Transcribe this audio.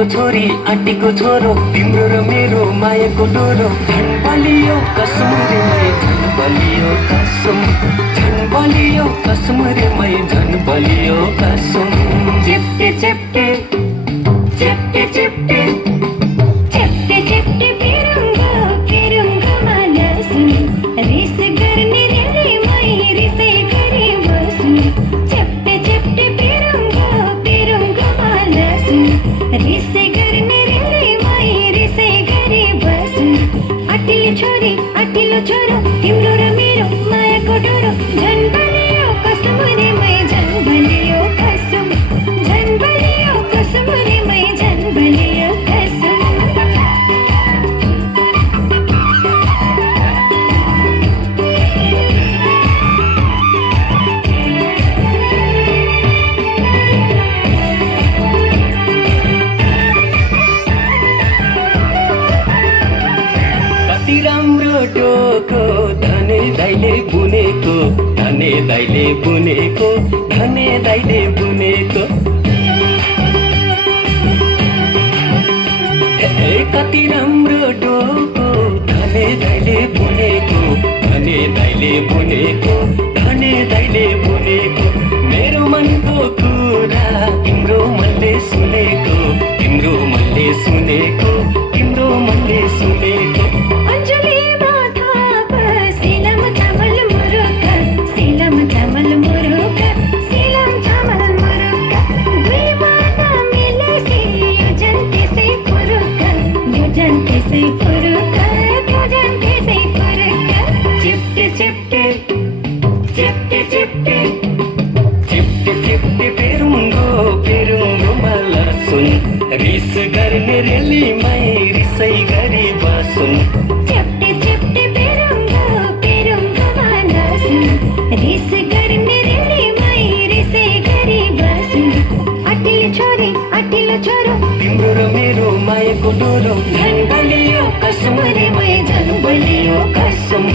आँटीको छोरी आँटीको छोरो तिम्रो र मेरो मायाको डोरो झन् बलियो कसम रे मै झन् बलियो कसम झन् बलियो कसम रे मै झन् बलियो कसम चिप्टे चिप्टे चिप्टे चिप्टे चिप्टे चिप्टे पेरुङ्गो मालसुन रिस गर्ने रे मै रिसै गरी बस्नु चिप्टे चिप्टे पेरुङ्गो मालसुन रिसै गर्ने रे मै रिसै गरी बस्नु आटिलो छोरो तिम्रो र मेरो मायाको डोरो झन् बलियो कसम रे मै झन् बलियो कसम झन् बलियो कसम रे मै झन् बलियो कसम राम्रो टोको धने दाइले बुनेको धने दाइले बुनेको धने दाइले बुनेको कति राम्रो टोको धने दाइले बुनेको धने दाइले बुनेको धने दाइले बुनेको मेरो मनको कुरा तिम्रो मनले सुनेको तिम्रो मनले सुनेको तिम्रो मनले सुनेको रिस गर्ने रेली मै रिसै गरी बसुन् चिप्टे चिप्टे पेरुङ्गो मालसुन रिस गर्ने रेली मै रिसै गरी बस्नु आटिलो छोरो तिम्रो र मेरो मायाको डोरो झन् बलियो कसम रे मै झन् बलियो कसम